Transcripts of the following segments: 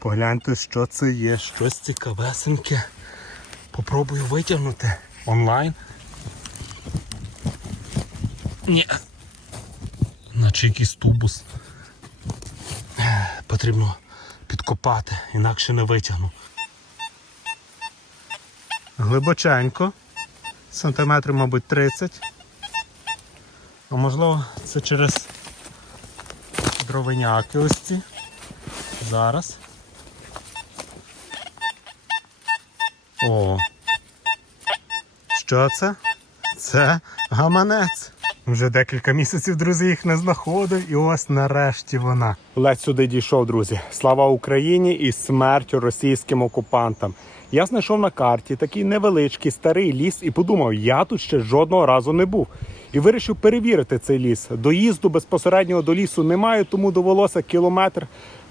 Погляньте, що це є, щось цікавесеньке. Попробую витягнути онлайн. Ні. Наче якийсь тубус. Потрібно підкопати, інакше не витягну. Глибоченько. Сантиметрів, мабуть, 30. А можливо, це через дровиняки ось ці. Зараз. О. Що це? Це гаманець. Вже декілька місяців, друзі, їх не знаходив, і ось нарешті вона. Ледь сюди дійшов, друзі. Слава Україні і смерть російським окупантам. Я знайшов на карті такий невеличкий старий ліс і подумав, я тут ще жодного разу не був. І вирішив перевірити цей ліс. Доїзду безпосереднього до лісу немає, тому довелося кілометр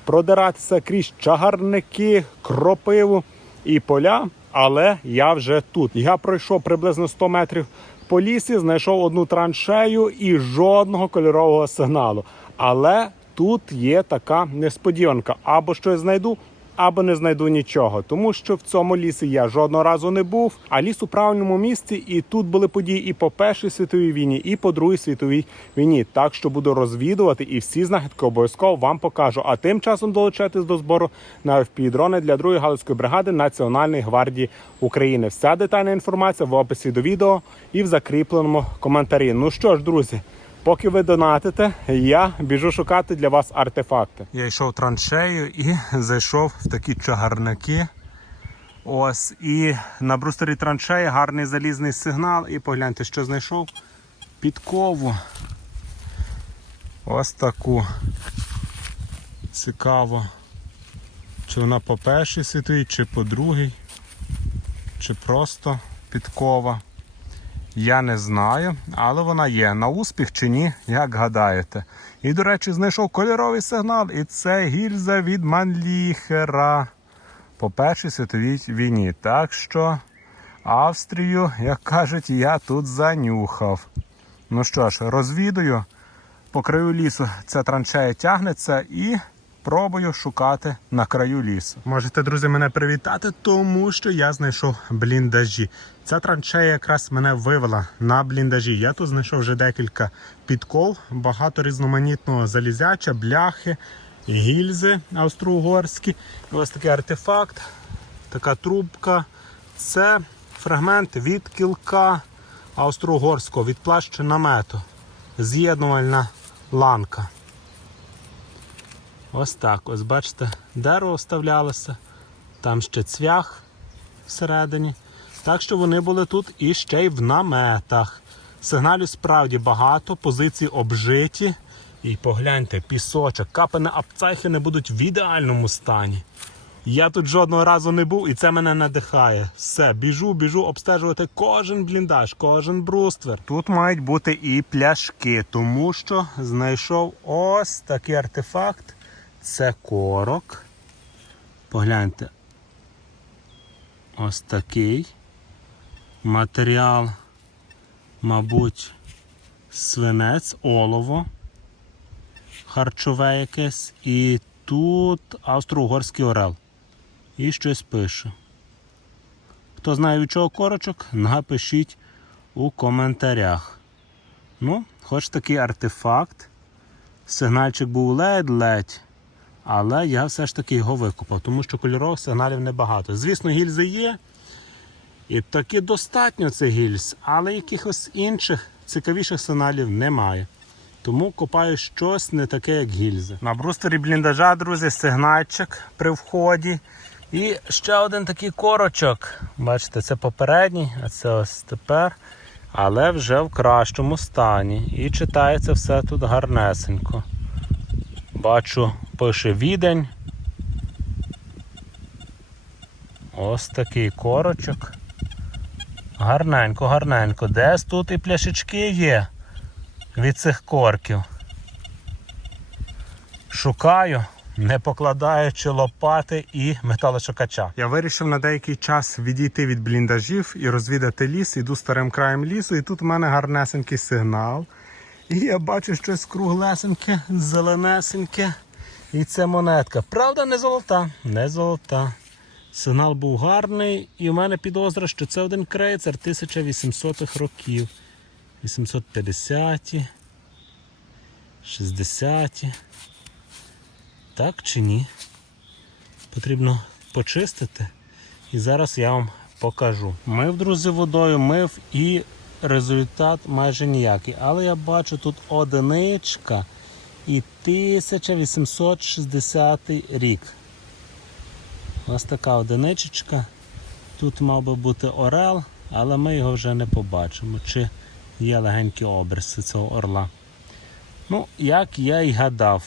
продиратися крізь чагарники, кропиву і поля. Але я вже тут. Я пройшов приблизно 100 метрів по лісі, знайшов одну траншею і жодного кольорового сигналу. Але тут є така несподіванка: або щось знайду, або не знайду нічого, тому що в цьому лісі я жодного разу не був. А ліс у правильному місці, і тут були події і по першій світовій війні, і по другій світовій війні. Так що буду розвідувати і всі знахідки обов'язково вам покажу. А тим часом долучайтесь до збору на FPV-дрони для другої галицької бригади Національної гвардії України. Вся детальна інформація в описі до відео і в закріпленому коментарі. Ну що ж, друзі. Поки ви донатите, я біжу шукати для вас артефакти. Я йшов траншею і зайшов в такі чагарники. Ось, і на брустері траншеї гарний залізний сигнал. І погляньте, що знайшов. Підкову. Ось таку. Цікаво. Чи вона по першій світовій, чи по другій, чи просто підкова. Я не знаю, але вона є. На успіх чи ні, як гадаєте. І, до речі, знайшов кольоровий сигнал, і це гільза від Манліхера по Першій світовій війні. Так що Австрію, як кажуть, я тут занюхав. Ну що ж, розвідую. По краю лісу ця траншея тягнеться і пробую шукати на краю лісу. Можете, друзі, мене привітати, тому що я знайшов бліндажі. Ця траншея якраз мене вивела на бліндажі. Я тут знайшов вже декілька підкол, багато різноманітного залізяча, бляхи, гільзи австро-угорські. І ось такий артефакт, така трубка. Це фрагмент від кілка австро-угорського, від плащу намету. З'єднувальна ланка. Ось так. Ось бачите, дерево вставлялося, там ще цвях всередині. Так що вони були тут і ще й в наметах. Сигналів справді багато, позиції обжиті. І погляньте, пісочок, апцайхи не будуть в ідеальному стані. Я тут жодного разу не був, і це мене надихає. Все, біжу, біжу обстежувати кожен бліндаж, кожен бруствер. Тут мають бути і пляшки, тому що знайшов ось такий артефакт. Це корок. Погляньте. Ось такий матеріал, мабуть, свинець, олово, харчове якесь. І тут австро-угорський орел. І щось пише. Хто знає від чого корочок, напишіть у коментарях. Ну, хоч такий артефакт. Сигнальчик був ледь-ледь. Але я все ж таки його викопав, тому що кольорових сигналів небагато. Звісно, гільзи є. І таки достатньо цих гільз, але якихось інших цікавіших сигналів немає. Тому копаю щось не таке, як гільзи. На брустері бліндажа, друзі, сигнальчик при вході. І ще один такий корочок. Бачите, це попередній, а це ось тепер. Але вже в кращому стані. І читається все тут гарнесенько. Бачу, пише відень. Ось такий корочок. Гарненько, гарненько. Десь тут і пляшечки є від цих корків. Шукаю, не покладаючи лопати і металошукача. Я вирішив на деякий час відійти від бліндажів і розвідати ліс. Іду старим краєм лісу, і тут в мене гарнесенький сигнал. І я бачу щось круглесеньке, зеленесеньке. І це монетка. Правда, не золота. Не золота. Сигнал був гарний, і у мене підозра, що це один крейцер 1800-х років. 850-ті, 60-ті. Так чи ні? Потрібно почистити. І зараз я вам покажу. Мив, друзі, водою, мив і результат майже ніякий. Але я бачу тут одиничка і 1860 рік. Ось така одиничечка. Тут мав би бути орел, але ми його вже не побачимо. Чи є легенькі обриси цього орла. Ну, як я й гадав,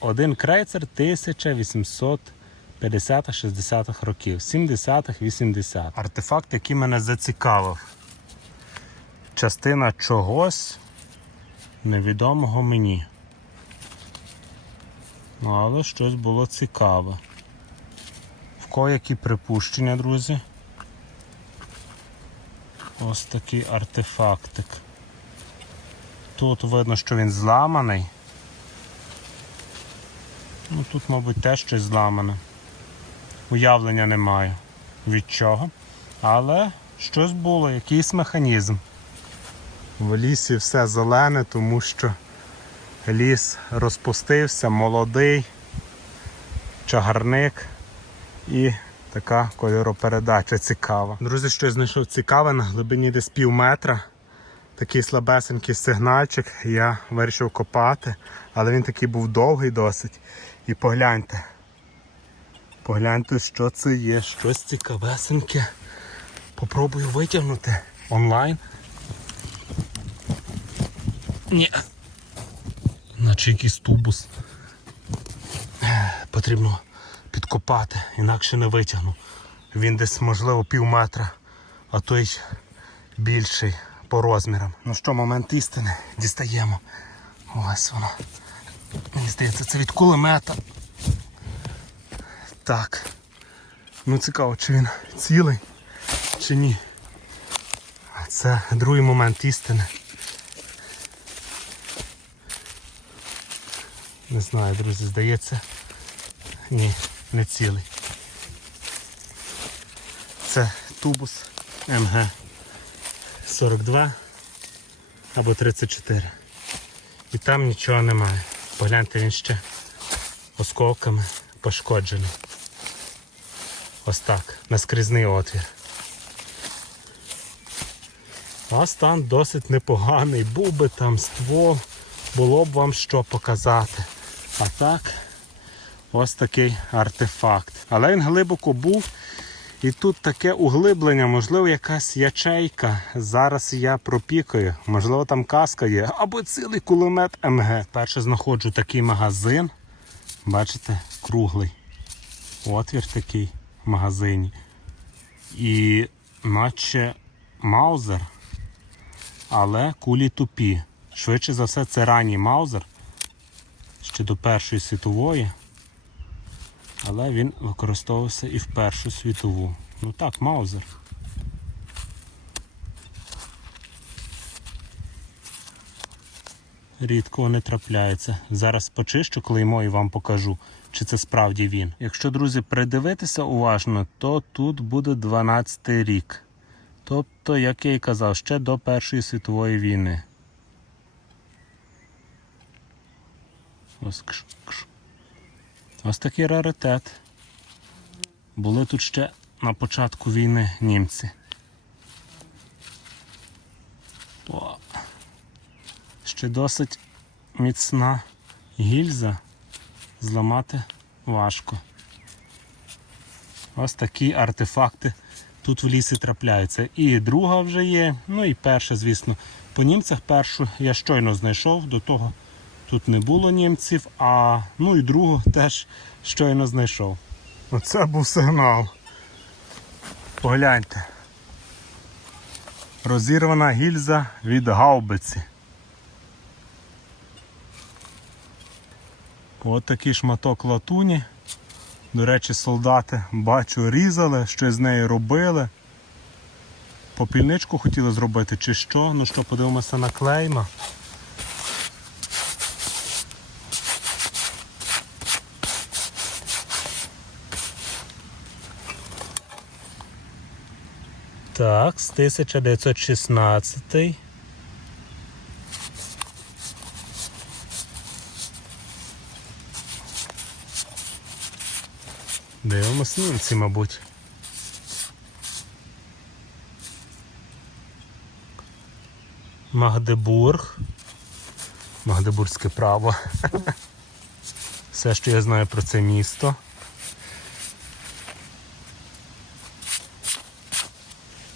один крейцер 1850-60-х років, 70-х, 80-х. Артефакт, який мене зацікавив. Частина чогось невідомого мені. Ну, але щось було цікаве. В кого які припущення, друзі? Ось такий артефактик. Тут видно, що він зламаний. Ну тут, мабуть, теж щось зламане. Уявлення немає від чого. Але щось було, якийсь механізм. В лісі все зелене, тому що ліс розпустився, молодий, чагарник і така кольоропередача цікава. Друзі, що знайшов цікаве на глибині десь пів метра. Такий слабесенький сигнальчик, я вирішив копати, але він такий був довгий досить. І погляньте. Погляньте, що це є, щось цікавесеньке. Попробую витягнути онлайн. Ні. Наче якийсь тубус. Потрібно підкопати, інакше не витягну. Він десь, можливо, пів метра, а то й більший по розмірам. Ну що, момент істини, дістаємо. Ось воно. Мені здається, це від кулемета. Так. Ну цікаво, чи він цілий, чи ні. Це другий момент істини. Не знаю, друзі, здається. Ні, не цілий. Це тубус МГ 42 або 34. І там нічого немає. Погляньте, він ще осколками пошкоджений. Ось так, наскрізний отвір. А стан досить непоганий. Був би там ствол, було б вам що показати. А так, ось такий артефакт. Але він глибоко був. І тут таке углиблення, можливо, якась ячейка. Зараз я пропікаю. Можливо, там каска є. Або цілий кулемет МГ. Перше знаходжу такий магазин. Бачите, круглий. Отвір такий в магазині. І наче маузер, але кулі тупі. Швидше за все, це ранній маузер. Ще до Першої світової. Але він використовувався і в Першу світову. Ну так, маузер. Рідко вони трапляються. Зараз почищу клеймо і вам покажу, чи це справді він. Якщо, друзі, придивитися уважно, то тут буде 12 рік. Тобто, як я і казав, ще до Першої світової війни. Ось кш, кш. Ось такий раритет. Були тут ще на початку війни німці. О. Ще досить міцна гільза. Зламати важко. Ось такі артефакти тут в лісі трапляються. І друга вже є, ну і перша, звісно. По німцях першу я щойно знайшов, до того тут не було німців, а ну і другу теж щойно знайшов. Оце був сигнал. Погляньте. Розірвана гільза від гаубиці. От такий шматок латуні. До речі, солдати бачу різали, щось з нею робили. Попільничку хотіли зробити чи що. Ну що, подивимося на клейма. Так, з 1916. Дивимось німці, мабуть. Магдебург. Магдебурзьке право. Все, що я знаю про це місто.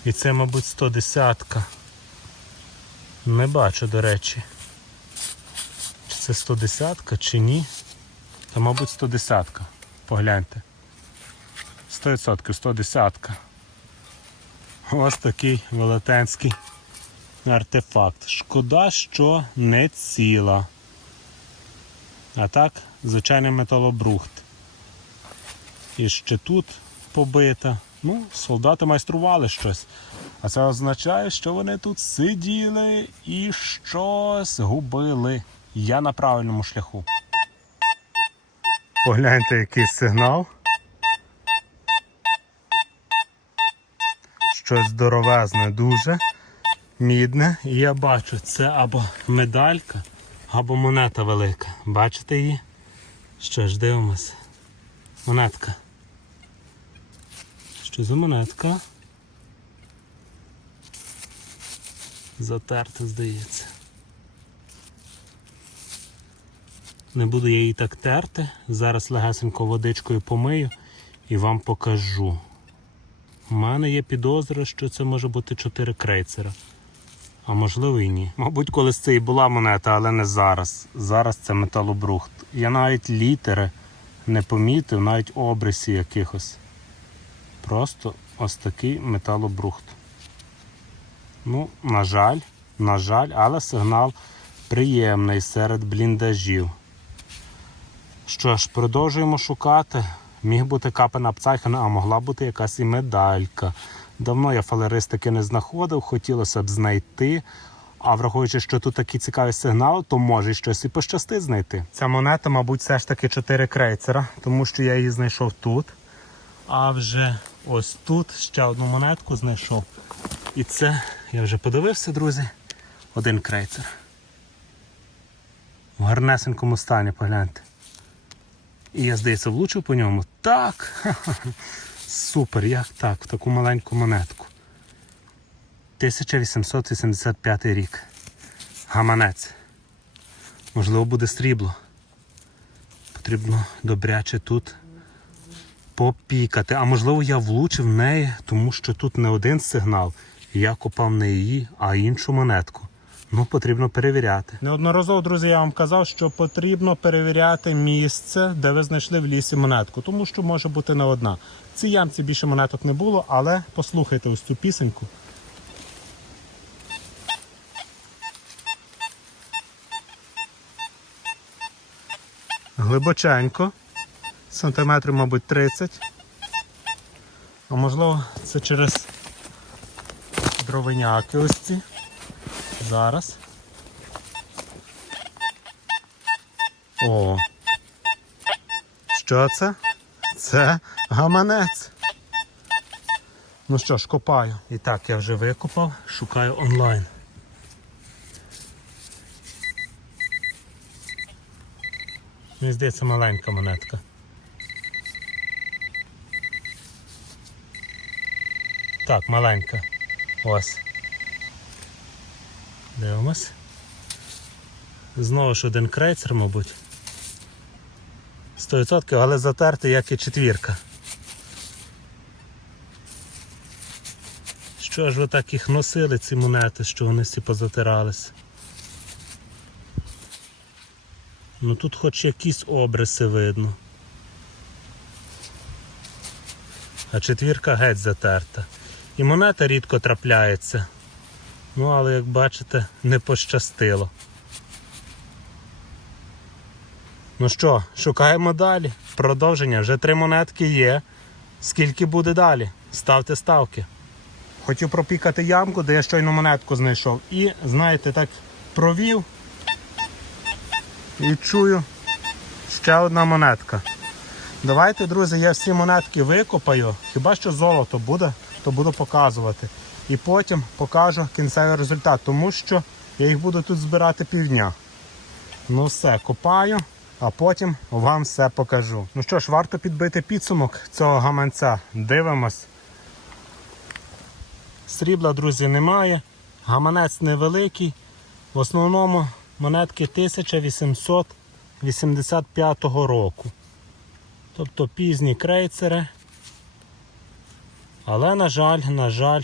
І це, мабуть, 110-ка. Не бачу, до речі. Чи це 110-ка, чи ні? Та, мабуть, 110-ка. Погляньте. 100% 110-ка. Ось такий велетенський артефакт. Шкода, що не ціла. А так, звичайний металобрухт. І ще тут побита. Ну, солдати майстрували щось. А це означає, що вони тут сиділи і щось губили. Я на правильному шляху. Погляньте, який сигнал. Щось здоровезне дуже. Мідне. І я бачу, це або медалька, або монета велика. Бачите її? Що ж, дивимось. Монетка. Що за монетка? Затерта, здається. Не буду я її так терти. Зараз легесенько водичкою помию і вам покажу. У мене є підозра, що це може бути 4 крейцера. А можливо і ні. Мабуть, колись це і була монета, але не зараз. Зараз це металобрухт. Я навіть літери не помітив, навіть обрисів якихось. Просто ось такий металобрухт. Ну, на жаль, на жаль, але сигнал приємний серед бліндажів. Що ж, продовжуємо шукати. Міг бути капена Апцайхена, а могла бути якась і медалька. Давно я фалеристики не знаходив, хотілося б знайти. А враховуючи, що тут такий цікавий сигнал, то може щось і пощастить знайти. Ця монета, мабуть, все ж таки 4 крейцера, тому що я її знайшов тут. А вже ось тут ще одну монетку знайшов. І це, я вже подивився, друзі, один крейцер. В гарнесенькому стані, погляньте. І я, здається, влучив по ньому. Так! Супер, як так, в таку маленьку монетку. 1885 рік. Гаманець. Можливо, буде срібло. Потрібно добряче тут попікати. А можливо, я влучив в неї, тому що тут не один сигнал. Я копав не її, а іншу монетку. Ну, потрібно перевіряти. Неодноразово, друзі, я вам казав, що потрібно перевіряти місце, де ви знайшли в лісі монетку, тому що може бути не одна. В цій ямці більше монеток не було, але послухайте ось цю пісеньку. Глибоченько, сантиметрів, мабуть, 30. А можливо, це через дровиняки ось ці. Зараз. О. Що це? Це гаманець. Ну що ж, копаю. І так, я вже викопав, шукаю онлайн. Мені здається, маленька монетка. Так, маленька. Ось. Дивимось. Знову ж один крейцер, мабуть. 100%, але затертий, як і четвірка. Що ж ви так їх носили, ці монети, що вони всі позатирались? Ну тут хоч якісь обриси видно. А четвірка геть затерта. І монета рідко трапляється. Ну, але як бачите, не пощастило. Ну що, шукаємо далі. Продовження. Вже три монетки є. Скільки буде далі? Ставте ставки. Хотів пропікати ямку, де я щойно монетку знайшов. І, знаєте, так провів. І чую ще одна монетка. Давайте, друзі, я всі монетки викопаю. Хіба що золото буде, то буду показувати. і потім покажу кінцевий результат, тому що я їх буду тут збирати півдня. Ну все, копаю, а потім вам все покажу. Ну що ж, варто підбити підсумок цього гаманця. Дивимось. Срібла, друзі, немає. Гаманець невеликий. В основному монетки 1885 року. Тобто пізні крейцери. Але, на жаль, на жаль,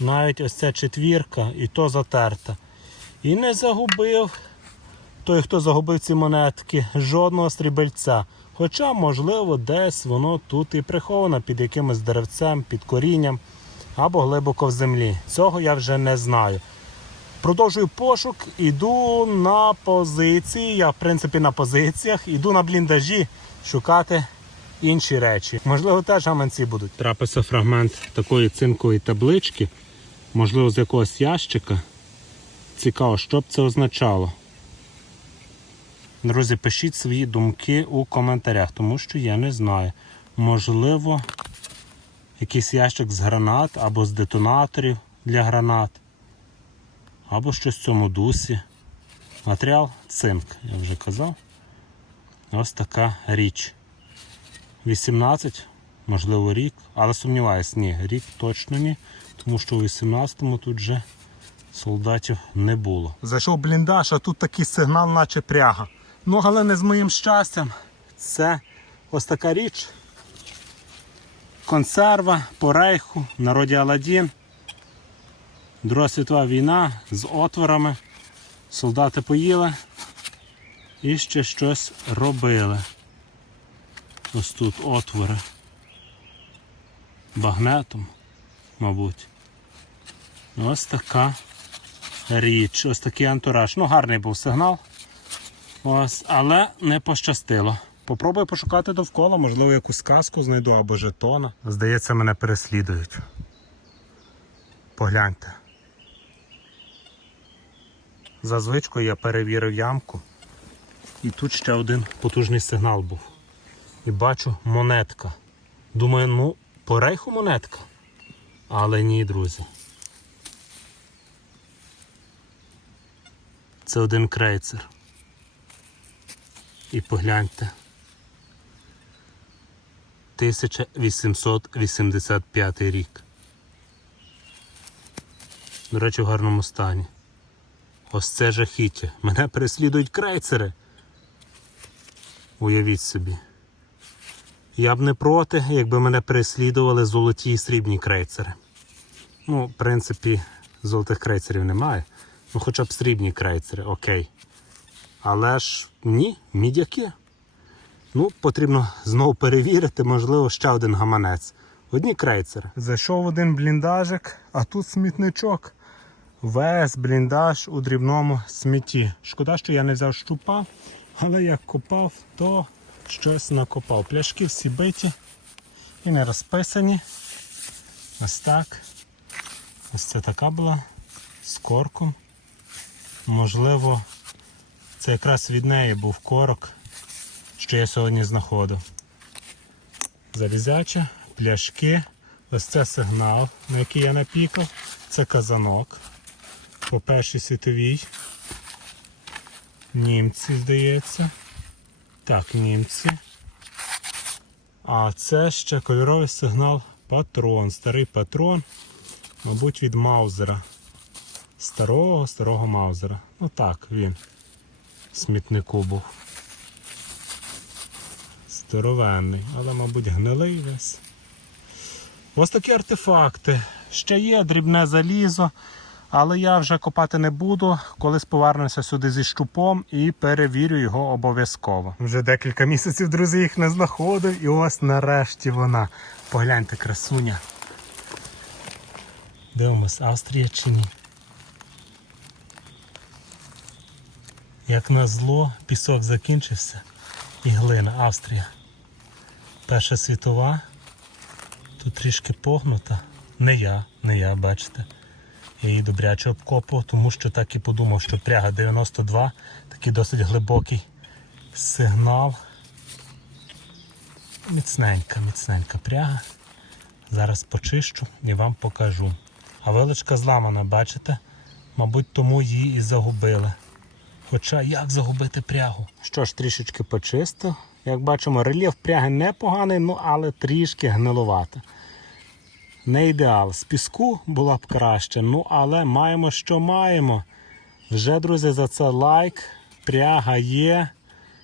навіть ось ця четвірка і то затерта. І не загубив той, хто загубив ці монетки, жодного стрібельця. Хоча, можливо, десь воно тут і приховано під якимось деревцем, під корінням або глибоко в землі. Цього я вже не знаю. Продовжую пошук, іду на позиції. Я, в принципі, на позиціях, іду на бліндажі шукати інші речі. Можливо, теж гаманці будуть. Трапився фрагмент такої цинкової таблички, можливо, з якогось ящика. Цікаво, що б це означало. Друзі, пишіть свої думки у коментарях, тому що я не знаю. Можливо, якийсь ящик з гранат або з детонаторів для гранат, або щось в цьому дусі. Матеріал цинк, я вже казав. Ось така річ. 18, можливо, рік, але сумніваюсь, ні, рік точно ні, тому що у 18-му тут вже солдатів не було. Зайшов бліндаж, а тут такий сигнал, наче пряга. Ну, але не з моїм щастям. Це ось така річ. Консерва по рейху, народі Аладдін. Друга світова війна з отворами. Солдати поїли і ще щось робили. Ось тут отвори. Багнетом, мабуть. Ось така річ, ось такий антураж. Ну, гарний був сигнал. Ось, але не пощастило. Попробую пошукати довкола, можливо, якусь казку знайду або жетона. Здається, мене переслідують. Погляньте. За я перевірив ямку. І тут ще один потужний сигнал був. І бачу монетка. Думаю, ну, по рейху монетка. Але ні, друзі. Це один крейцер. І погляньте. 1885 рік. До речі, в гарному стані. Ось це жахіття. Мене переслідують крейцери. Уявіть собі. Я б не проти, якби мене переслідували золоті і срібні крейцери. Ну, в принципі, золотих крейцерів немає. Ну, хоча б срібні крейцери, окей. Але ж ні, мідяки. Ну, потрібно знову перевірити, можливо, ще один гаманець. Одні крейцери. Зайшов один бліндажик, а тут смітничок. Весь бліндаж у дрібному смітті. Шкода, що я не взяв щупа, але як копав, то щось накопав. Пляшки всі биті і не розписані. Ось так. Ось це така була з корком. Можливо, це якраз від неї був корок, що я сьогодні знаходив. Залізяча, пляшки. Ось це сигнал, на який я напікав. Це казанок. По першій світовій. Німці, здається. Так, німці. А це ще кольоровий сигнал патрон. Старий патрон, мабуть, від Маузера. Старого, старого Маузера. Ну так, він смітнику був. Здоровенний, але, мабуть, гнилий весь. Ось такі артефакти. Ще є дрібне залізо, але я вже копати не буду. Колись повернуся сюди зі щупом і перевірю його обов'язково. Вже декілька місяців, друзі, їх не знаходив, і ось нарешті вона. Погляньте, красуня. Дивимось, Австрія чи ні. Як на зло, пісок закінчився і глина Австрія. Перша світова. Тут трішки погнута. Не я, не я, бачите. Я її добряче обкопував, тому що так і подумав, що пряга 92, такий досить глибокий сигнал. Міцненька, міцненька пряга. Зараз почищу і вам покажу. А вилочка зламана, бачите? Мабуть, тому її і загубили. Хоча як загубити прягу? Що ж, трішечки почистив. Як бачимо, рельєф пряги непоганий, ну але трішки гнилувата. Не ідеал. З піску була б краще, ну але маємо, що маємо. Вже, друзі, за це лайк. Пряга є.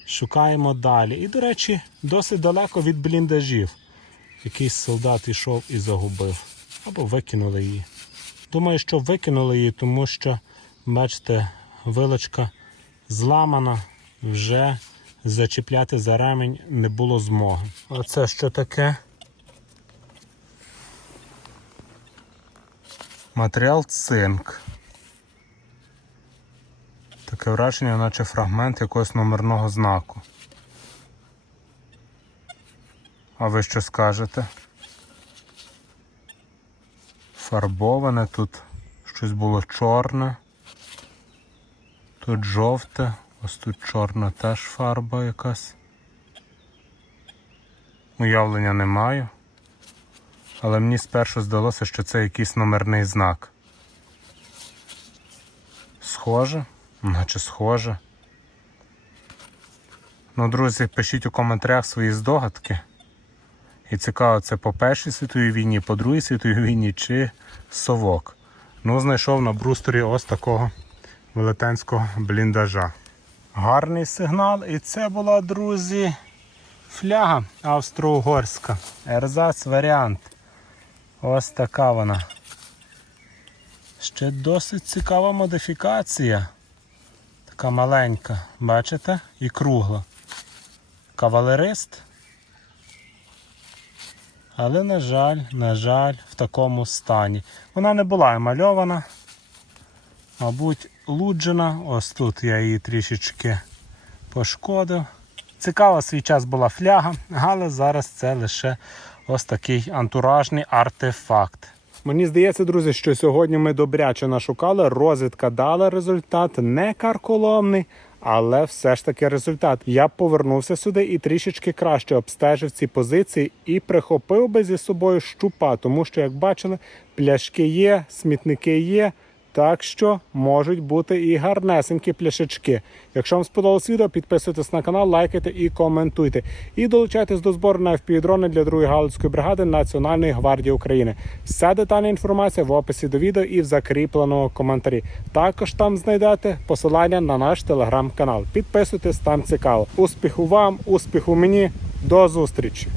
Шукаємо далі. І, до речі, досить далеко від бліндажів. Якийсь солдат ішов і загубив. Або викинули її. Думаю, що викинули її, тому що, бачите, вилочка зламана, вже зачіпляти за ремень не було змоги. А це що таке? Матеріал цинк. Таке враження, наче фрагмент якогось номерного знаку. А ви що скажете? Фарбоване, тут щось було чорне. Тут жовте, ось тут чорна теж фарба якась. Уявлення не маю. Але мені спершу здалося, що це якийсь номерний знак. Схоже, наче схоже. Ну, друзі, пишіть у коментарях свої здогадки. І цікаво, це по Першій світовій війні, по Другій світовій війні чи совок. Ну, знайшов на брустері ось такого велетенського бліндажа. Гарний сигнал, і це була, друзі, фляга австро-угорська. Ерзац варіант. Ось така вона. Ще досить цікава модифікація. Така маленька, бачите? І кругла. Кавалерист. Але, на жаль, на жаль, в такому стані. Вона не була емальована. Мабуть, луджена. Ось тут я її трішечки пошкодив. Цікава свій час була фляга, але зараз це лише ось такий антуражний артефакт. Мені здається, друзі, що сьогодні ми добряче нашукали. Розвідка дала результат не карколомний, але все ж таки результат. Я повернувся сюди і трішечки краще обстежив ці позиції і прихопив би зі собою щупа, тому що, як бачили, пляшки є, смітники є. Так що можуть бути і гарнесенькі пляшечки. Якщо вам сподобалось відео, підписуйтесь на канал, лайкайте і коментуйте. І долучайтесь до збору на FPV-дрони для 2-ї галицької бригади Національної гвардії України. Вся детальна інформація в описі до відео і в закріпленому коментарі. Також там знайдете посилання на наш телеграм-канал. Підписуйтесь, там цікаво. Успіху вам, успіху мені, до зустрічі!